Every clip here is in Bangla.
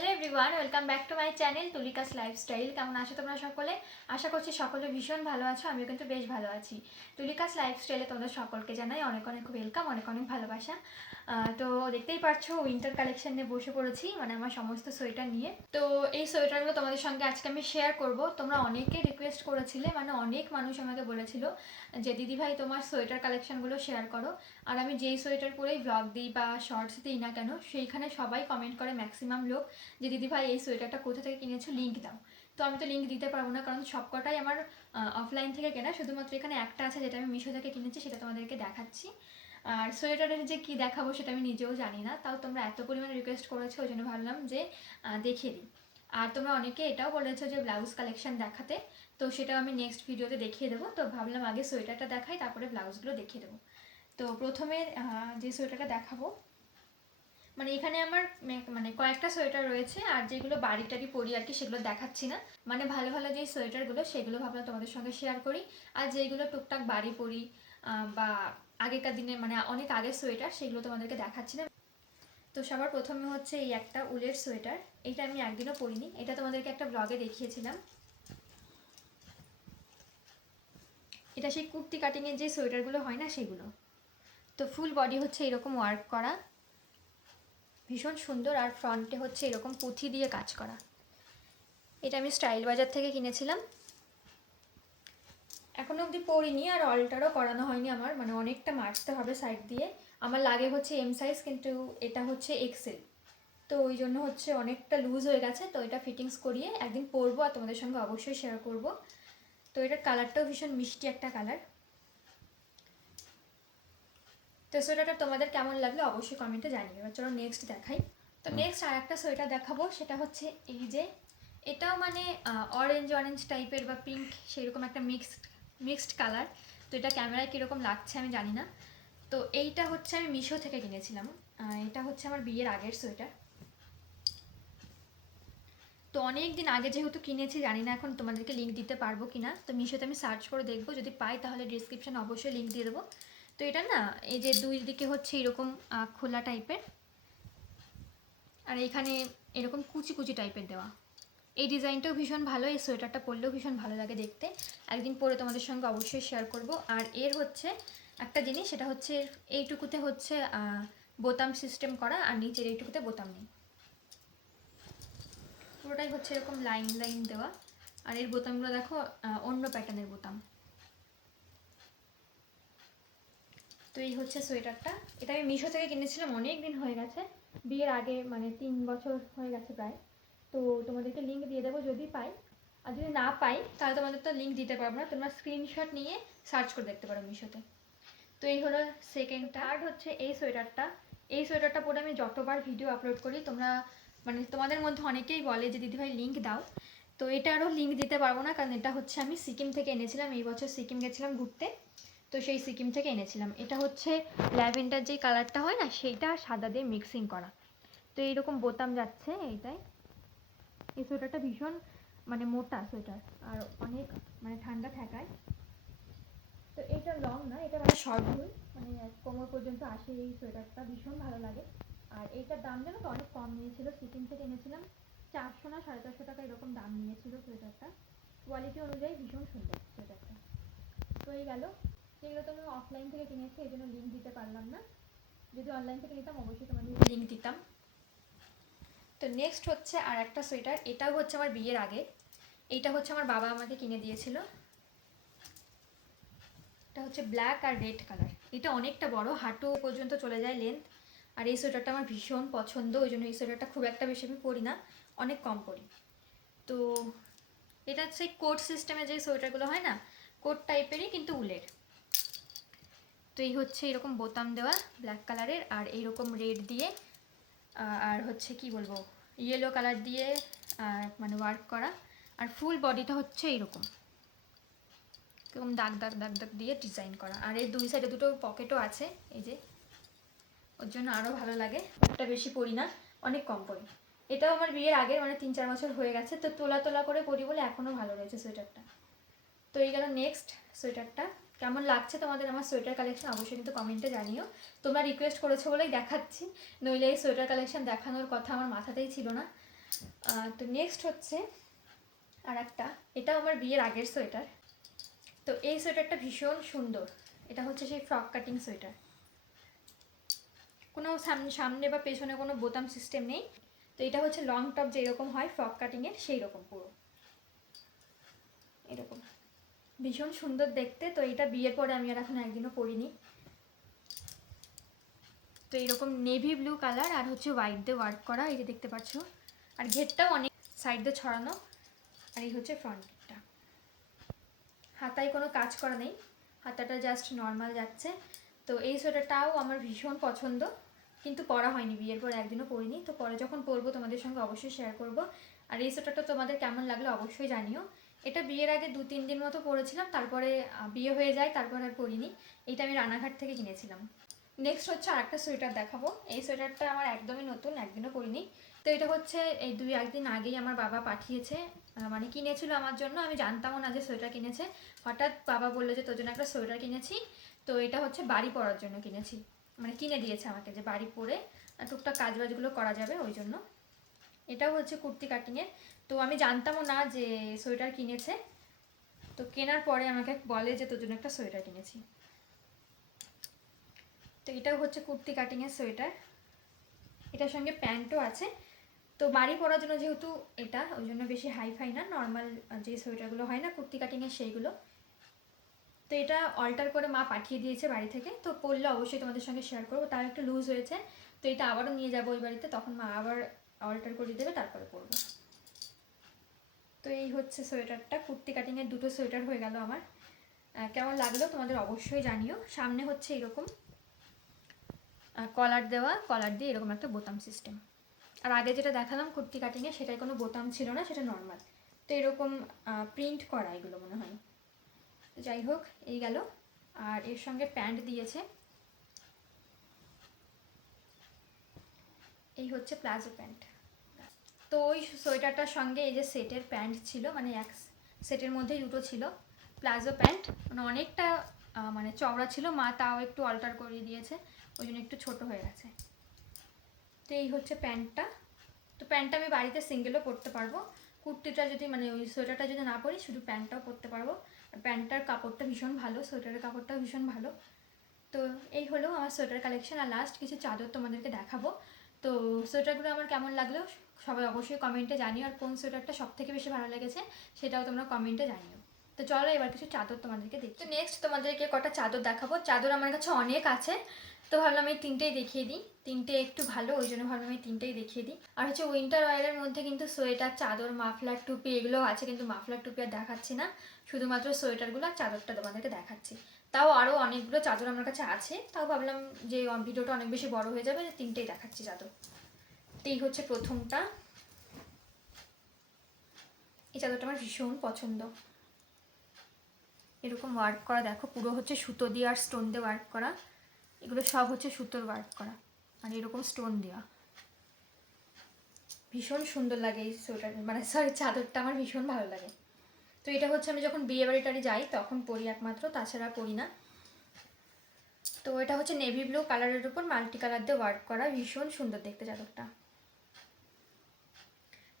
Hello everyone welcome back to my channel Tulika's lifestyle কেমন আছো তোমরা সকলে? আশা করছি সকলে ভীষণ ভালো আছো, আমিও কিন্তু বেশ ভালো আছি। তুলিকাস লাইফস্টাইলে তোমাদের সকলকে জানাই অনেক অনেক ওয়েলকাম অনেক অনেক ভালোবাসা। তো দেখতেই পারছ উইন্টার কালেকশন নিয়ে বসে পড়েছি মানে আমার সমস্ত সোয়েটার নিয়ে। তো এই সোয়েটারগুলো তোমাদের সঙ্গে আজকে আমি শেয়ার করব। তোমরা অনেকে রিকোয়েস্ট করেছিলে মানে অনেক মানুষ আমাকে বলেছিল যে, দিদি ভাই, তোমার সোয়েটার কালেকশনগুলো শেয়ার করো। আর আমি যেই সোয়েটার পরেই ব্লগ দিই বা শর্টস দিই না কেন, সেইখানে সবাই কমেন্ট করে ম্যাক্সিমাম লোক যে দিদি ভাই, এই সোয়েটারটা কোথা থেকে কিনেছো? লিঙ্ক দাও। তো আমি তো লিঙ্ক দিতে পারব না, কারণ সবকটাই আমার অফলাইন থেকে কেনা। শুধুমাত্র এখানে একটা আছে যেটা আমি মিশো থেকে কিনেছি, সেটা তোমাদেরকে দেখাচ্ছি। আর সোয়েটারের যে কি দেখাবো সেটা আমি নিজেও জানি না, তাও তোমরা এত পরিমাণে রিকোয়েস্ট করেছ, ওই জন্য ভাবলাম যে দেখিয়ে দিই আর তোমরা অনেকে এটাও বলেছ যে ব্লাউজ কালেকশন দেখাতে, তো সেটাও আমি নেক্সট ভিডিওতে দেখিয়ে দেবো। তো ভাবলাম আগে সোয়েটারটা দেখাই, তারপরে ব্লাউজগুলো দেখিয়ে দেবো। তো প্রথমে যে সোয়েটারটা দেখাবো মানে এখানে আমার মানে কয়েকটা সোয়েটার রয়েছে, আর যেগুলো বাড়ি টাড়ি পরি আর কি সেগুলো দেখাচ্ছি না। মানে ভালো ভালো যে সোয়েটারগুলো সেগুলো ভাবলাম তোমাদের সঙ্গে শেয়ার করি। আর যেগুলো টুকটাক বাড়ি পরি বা আগেকার দিনে মানে অনেক আগের সোয়েটার সেগুলো তোমাদেরকে দেখাচ্ছি না। তো সবার প্রথমে হচ্ছে এই একটা উলের সোয়েটার। এটা আমি একদিনও পরিনি। এটা তোমাদেরকে একটা ব্লগে দেখিয়েছিলাম। এটা সেই কুর্তি কাটিংয়ের যে সোয়েটারগুলো হয় না সেগুলো। তো ফুল বডি হচ্ছে এরকম ওয়ার্ক করা। ভীষণ সুন্দর আর ফ্রন্টে হচ্ছে এরকম পুঁথি দিয়ে কাজ করা। এটা আমি স্টাইল বাজার থেকে কিনেছিলাম। এখনও অবধি পরিনি আর অল্টারও করানো হয়নি আমার মানে অনেকটা মারতে হবে সাইড দিয়ে। আমার লাগে হচ্ছে এম সাইজ কিন্তু এটা হচ্ছে এক্সেল তো ওই জন্য হচ্ছে অনেকটা লুজ হয়ে গেছে, তো এটা ফিটিংস করিয়ে একদিন পরবো আর তোমাদের সঙ্গে অবশ্যই শেয়ার করব। তো এটার কালারটাও ভীষণ মিষ্টি একটা কালার তো সোয়েটারটা তোমাদের কেমন লাগল অবশ্যই কমেন্টে জানিও। এবার চলো নেক্সট দেখাই। তো নেক্সট আর একটা সোয়েটার দেখাবো সেটা হচ্ছে এই যে এটাও মানে অরেঞ্জ অরেঞ্জ টাইপের বা পিঙ্ক সেরকম একটা মিক্সড মিক্সড কালার তো এটা ক্যামেরায় কীরকম লাগছে আমি জানি না। তো এইটা হচ্ছে আমি মিশো থেকে কিনেছিলাম। এটা হচ্ছে আমার বিয়ের আগের সোয়েটার। তো অনেক দিন আগে যেহেতু কিনেছি জানি না এখন তোমাদেরকে লিঙ্ক দিতে পারব কি না তো মিশোতে আমি সার্চ করে দেখব। যদি পাই তাহলে ডিসক্রিপশানে অবশ্যই লিঙ্ক দিয়ে দেবো। তো এটা না, এই যে দুই দিকে হচ্ছে এরকম খোলা টাইপের আর এখানে এরকম কুচি কুচি টাইপের দেওয়া। এই ডিজাইনটাও ভীষণ ভালো, এই সোয়েটারটা পরলেও ভীষণ ভালো লাগে দেখতে। একদিন পরে তোমাদের সঙ্গে অবশ্যই শেয়ার করব। আর এর হচ্ছে একটা জিনিস, সেটা হচ্ছে এইটুকুতে হচ্ছে বোতাম সিস্টেম করা, আর নিচের এইটুকুতে বোতাম নেই। পুরোটাই হচ্ছে এরকম লাইন লাইন দেওয়া। আর এর বোতামগুলো দেখো অন্য প্যাটার্নের বোতাম। তো এই হচ্ছে সোয়েটারটা। এটা আমি মিশো থেকে কিনেছিলাম অনেক দিন হয়ে গেছে। বিয়ের আগে মানে তিন বছর হয়ে গেছে প্রায়। তো তোমাদেরকে লিঙ্ক দিয়ে দেবো যদি পাই। আর যদি না পাই, তাহলে তোমাদের তো লিঙ্ক দিতে পারব না। তোমরা স্ক্রিনশট নিয়ে সার্চ করে দেখতে পারো মিশোতে। তো এই হলো সেকেন্ড থার্ড হচ্ছে এই সোয়েটারটা। এই সোয়েটারটা পরে আমি যতবার ভিডিও আপলোড করি, তোমরা মানে তোমাদের মধ্যে অনেকেই বলে যে, দিদিভাই লিঙ্ক দাও। তো এটারও লিঙ্ক দিতে পারব না, কারণ এটা হচ্ছে আমি সিকিম থেকে এনেছিলাম। এই বছর সিকিম গেছিলাম ঘুরতে। তো সেই সিকিম থেকে এনেছিলাম। এটা হচ্ছে ল্যাভেন্ডার যে কালারটা হয় না, সেইটা সাদা দিয়ে মিক্সিং করা। তো এইরকম বোতাম যাচ্ছে এইটাই। এই সোয়েটারটা ভীষণ মানে মোটা সোয়েটার, আর অনেক মানে ঠান্ডা ঠেকায়। তো এটা লং না, এটা মানে শর্ট মানে কোমর পর্যন্ত আসে এই সোয়েটারটা, ভীষণ ভালো লাগে। আর এইটার দাম জানো তো, অনেক কম নিয়েছিল। সিকিম থেকে এনেছিলাম, চারশো না সাড়ে চারশো টাকা এরকম দাম নিয়েছিল সোয়েটারটা। কোয়ালিটি অনুযায়ী ভীষণ সুন্দর সোয়েটারটা। তো এই গেল। যেগুলো তো আমি অফলাইন থেকে কিনেছি, এই জন্য লিঙ্ক দিতে পারলাম না। যদি অনলাইন থেকে নিতাম অবশ্যই তোমাদের লিঙ্ক দিতাম। তো নেক্সট হচ্ছে আর একটা সোয়েটার এটাও হচ্ছে আমার বিয়ের আগে। এইটা হচ্ছে আমার বাবা আমাকে কিনে দিয়েছিল। এটা হচ্ছে ব্ল্যাক আর রেড কালার এটা অনেকটা বড়, হাঁটু পর্যন্ত চলে যায় লেন্থ আর এই সোয়েটারটা আমার ভীষণ পছন্দ, ওই জন্য এই সোয়েটারটা খুব একটা বেশি আমি পরি না, অনেক কম পরি। তো এটা সেই কোট সিস্টেমে যে সোয়েটারগুলো হয় না কোট টাইপেরই কিন্তু উলের। তো এই হচ্ছে এরকম বোতাম দেওয়া ব্ল্যাক কালারের আর এইরকম রেড দিয়ে আর হচ্ছে কি বলব ইয়েলো কালার দিয়ে মানে ওয়ার্ক করা। আর ফুল বডিটা হচ্ছে এইরকম এরকম দাগ দাগ দাগ দাগ দিয়ে ডিজাইন করা। আর এর দুই সাইডে দুটো পকেটও আছে, এই যে। ওর জন্য আরও ভালো লাগে। একটা বেশি পরি না, অনেক কম পরি। এটাও আমার বিয়ের আগের মানে তিন, চার বছর হয়ে গেছে, তো তোলা তোলা করে পরি বলে এখনও ভালো রয়েছে সোয়েটারটা তো এই গেল নেক্সট সোয়েটারটা কেমন লাগছে তোমাদের আমার সোয়েটার কালেকশন অবশ্যই কিন্তু কমেন্টে জানিও। তোমরা রিকোয়েস্ট করেছ বলেই দেখাচ্ছি। নইলে এই সোয়েটার কালেকশন দেখানোর কথা আমার মাথাতেই ছিল না। তো নেক্সট হচ্ছে আর একটা এটা আমার বিয়ের আগের সোয়েটার। তো এই সোয়েটারটা ভীষণ সুন্দর। এটা হচ্ছে সেই ফ্রক কাটিং সোয়েটার। কোনো সামনে সামনে বা পেছনে কোনো বোতাম সিস্টেম নেই। তো এটা হচ্ছে লং টপ যেরকম হয় ফ্রক কাটিংয়ের সেই রকম পুরো। এরকম। ভীষণ সুন্দর দেখতে, তো এটা বিয়ের পরে আমি আর এখন একদিনও পরিনি। তো এরকম নেভি ব্লু কালার আর হচ্ছে হোয়াইট দিয়ে ওয়ার্ক করা, এই যে দেখতে পাচ্ছ। আর ঘেরটাও অনেক সাইড দিয়ে ছড়ানো, আর এই হচ্ছে ফ্রন্টটা হাতায় কোনো কাজ করা নেই, হাতাটা জাস্ট নর্মাল যাচ্ছে। তো এই সোয়েটারটাও আমার ভীষণ পছন্দ, কিন্তু পরা হয়নি, বিয়ের পর একদিনও পরিনি। তো পরে যখন পরবো তোমাদের সঙ্গে অবশ্যই শেয়ার করব। আর এই সোয়েটারটা তোমাদের কেমন লাগল অবশ্যই জানিও। এটা বিয়ের আগে দু, তিন দিন মতো পরেছিলাম, তারপরে বিয়ে হয়ে যায়, তারপর আর পরিনি। এটা আমি রানাঘাট থেকে কিনেছিলাম। নেক্সট হচ্ছে আরেকটা সোয়েটার দেখাবো। এই সোয়েটারটা আমার একদমই নতুন, একদিনও পরিনি। তো এটা হচ্ছে এই দুই, একদিন আগেই আমার বাবা পাঠিয়েছে মানে কিনেছিল আমার জন্য। আমি জানতামও না যে সোয়েটার কিনেছে। হঠাৎ বাবা বলল যে, তোর জন্য একটা সোয়েটার কিনেছি। তো এটা হচ্ছে বাড়ি পরার জন্য কিনেছি। মানে কিনে দিয়েছে আমাকে যে বাড়ি পরে টুকটাক কাজ বাজগুলো করা যাবে ওই জন্য। এটাও হচ্ছে কুর্তি কাটিংয়ের তো আমি জানতামও না যে সোয়েটার কিনেছে। তো কেনার পরে আমাকে বলে যে তোর জন্য একটা সোয়েটার কিনেছি। তো এটাও হচ্ছে কুর্তি কাটিংয়ের সোয়েটার। এটার সঙ্গে প্যান্টও আছে। তো বাড়ি পরার জন্য যেহেতু এটা, ওই জন্য বেশি হাই ফাই না নর্মাল যে সোয়েটারগুলো হয় না, কুর্তি কাটিংয়ের সেইগুলো। তো এটা অল্টার করে মা পাঠিয়ে দিয়েছে বাড়ি থেকে। তো পড়লে অবশ্যই তোমাদের সঙ্গে শেয়ার করব। তার একটু লুজ হয়েছে। তো এটা আবারও নিয়ে যাব ওই বাড়িতে। তখন মা আবার অল্টার করে দেবে, তারপরে পরবো। তো এই হচ্ছে সোয়েটারটা, কুর্তি কাটিংয়ের দুটো সোয়েটার হয়ে গেল আমার। কেমন লাগল তোমাদের অবশ্যই জানিও। সামনে হচ্ছে এরকম কলার দেওয়া কলার দিয়ে এরকম একটা বোতাম সিস্টেম আর আগে যেটা দেখালাম কুর্তি কাটিংয়ে সেটায় কোনো বোতাম ছিল না, সেটা নর্মাল তো এরকম প্রিন্ট করা এগুলো মনে হয়। যাই হোক, এই গেল। আর এর সঙ্গে প্যান্ট দিয়েছে। এই হচ্ছে প্লাজো প্যান্ট। তো ওই সোয়েটারটার সঙ্গে এই যে সেটের প্যান্ট ছিল মানে এক সেটের মধ্যেই দুটো ছিল, প্লাজো প্যান্ট মানে অনেকটা মানে চওড়া ছিল, মা তাও একটু অল্টার করিয়ে দিয়েছে, ওই জন্য একটু ছোট হয়ে গেছে। তো এই হচ্ছে প্যান্টটা। তো প্যান্টটা আমি বাড়িতে সিঙ্গেলও পরতে পারব। কুর্তিটা যদি মানে ওই সোয়েটারটা যদি না পরি, শুধু প্যান্টটাও পরতে পারব। আর প্যান্টটার কাপড়টা ভীষণ ভালো, সোয়েটারের কাপড়টাও ভীষণ ভালো। তো এই হলো আমার সোয়েটার কালেকশন। আর লাস্ট কিছু চাদর তোমাদেরকে দেখাবো। তো সোয়েটারগুলো আমার কেমন লাগল সবাই অবশ্যই কমেন্টে জানিও আর কোন সোয়েটারটা সব থেকে বেশি ভালো লেগেছে সেটাও তোমরা কমেন্টে জানিও। তো চলো এবার কিছু চাদর তোমাদেরকে দেখি। নেক্সট তোমাদেরকে কটা চাদর দেখাবো। চাদর আমার কাছে অনেক আছে, তো ভাবলাম এই তিনটেই দেখিয়ে দিই। তিনটে একটু ভালো, ওই জন্য ভাবলাম আমি তিনটেই দেখিয়ে দিই। আর হচ্ছে উইন্টার অয়েলের মধ্যে কিন্তু সোয়েটার, চাদর, মাফলার, টুপি এগুলো আছে, কিন্তু মাফলার, টুপি আর দেখাচ্ছি না। শুধুমাত্র সোয়েটারগুলো আর চাদরটা তোমাদেরকে দেখাচ্ছি। তাও আরও অনেকগুলো চাদর আমার কাছে আছে, তাও ভাবলাম যে ভিডিওটা অনেক বেশি বড় হয়ে যাবে তিনটেই দেখাচ্ছি চাদর। এই হচ্ছে প্রথমটা। এই চাদরটা আমার ভীষণ পছন্দ। এরকম ওয়ার্ক করা, দেখো পুরো হচ্ছে সুতো দিয়ে আর স্টোন দিয়ে ওয়ার্ক করা। এগুলো সব হচ্ছে সুতোর ওয়ার্ক করা। আর এরকম স্টোন দেওয়া ভীষণ সুন্দর লাগে এই সোয়েটার মানে সরি চাদরটা আমার ভীষণ ভালো লাগে। তো এটা হচ্ছে আমি যখন বিয়ে বাড়ি টাড়ি যাই, তখন পরি একমাত্র, তাছাড়া পরি না। তো এটা হচ্ছে নেভি ব্লু কালারের উপর মাল্টি কালার দিয়ে ওয়ার্ক করা, ভীষণ সুন্দর দেখতে চাদরটা।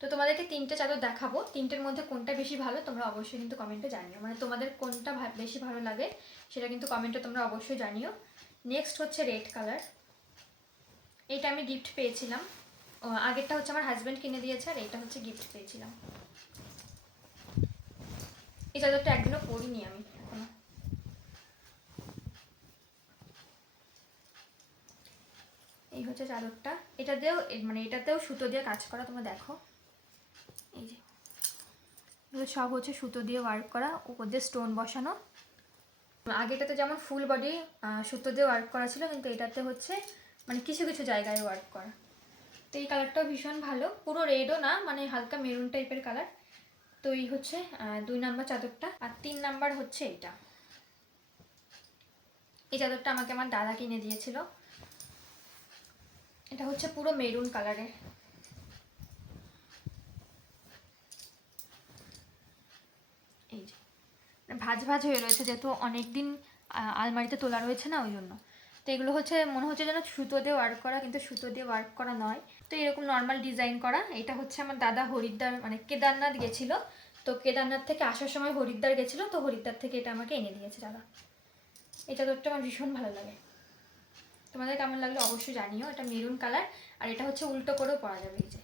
তো তোমাদেরকে তিনটে চাদর দেখাবো। তিনটের মধ্যে কোনটা বেশি ভালো, তোমরা অবশ্যই কিন্তু কমেন্টে জানিও। মানে তোমাদের কোনটা বেশি ভালো লাগে, সেটা কিন্তু কমেন্টে তোমরা অবশ্যই জানিও। নেক্সট হচ্ছে রেড কালার এইটা আমি গিফট পেয়েছিলাম। আগেরটা হচ্ছে আমার হাজব্যান্ড কিনে দিয়েছে আর এটা হচ্ছে গিফট পেয়েছিলাম। এই চাদরটা একদিনও পরিনি আমি এখনও। এই হচ্ছে চাদরটা। এটাতেও মানে এটাতেও সুতো দিয়ে কাজ করা, তোমরা দেখো। এই যে। সব হচ্ছে সুতো দিয়ে ওয়ার্ক করা, উপর দিয়ে স্টোন বসানো। আগেটাতে যেমন ফুল বডি সুতো দিয়ে ওয়ার্ক করা ছিল, কিন্তু এটাতে হচ্ছে মানে কিছু কিছু জায়গায় ওয়ার্ক করা। তো এই কালারটাও ভীষণ ভালো। পুরো রেডও না মানে হালকা মেরুন টাইপের কালার তো এই হচ্ছে দুই নাম্বার চাদরটা। আর তিন নাম্বার হচ্ছে এটা এই চাদরটা আমাকে আমার দাদা কিনে দিয়েছিল। এটা হচ্ছে পুরো মেরুন কালারের এই যে। ভাজ ভাজ হয়ে রয়েছে, যেহেতু অনেক দিন আলমারিতে তোলা রয়েছে না, ওই জন্য। তো এগুলো হচ্ছে, মনে হচ্ছে যেন সুতো দিয়ে ওয়ার্ক করা, কিন্তু সুতো দিয়ে ওয়ার্ক করা নয়। তো এরকম নর্মাল ডিজাইন করা, এটা হচ্ছে আমার দাদা হরিদ্বার মানে কেদারনাথ গেছিল। তো কেদারনাথ থেকে আসার সময় হরিদ্বার গেছিল, তো হরিদ্বার থেকে এটা আমাকে এনে দিয়েছে দাদা। এটা চাদরটা আমার ভীষণ ভালো লাগে। তোমাদের কেমন লাগল অবশ্যই জানিও, এটা মেরুন কালার আর এটা হচ্ছে উল্টো করেও পরা যাবে এই যে।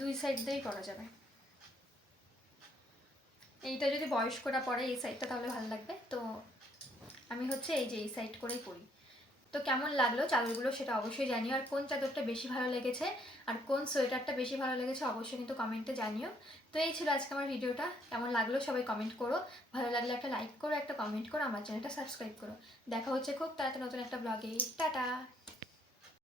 দুই সাইড দিয়েই পরা যাবে। এইটা যদি বয়স্করা পরে এই সাইডটা তাহলে ভালো লাগবে। তো আমি হচ্ছে এই যে এই সাইড করেই পড়ি। তো কেমন লাগল চাদরগুলো সেটা অবশ্যই জানিও। আর কোন চাদরটা বেশি ভালো লেগেছে আর কোন সোয়েটারটা বেশি ভালো লেগেছে অবশ্যই কিন্তু কমেন্টে জানিও। তো এই ছিল আজকে আমার ভিডিওটা কেমন লাগল সবাই কমেন্ট করো। ভালো লাগলে একটা লাইক করো, একটা কমেন্ট করো, আমার চ্যানেলটা সাবস্ক্রাইব করো। দেখা হচ্ছে খুব তাড়াতাড়ি নতুন একটা ব্লগে টাটা!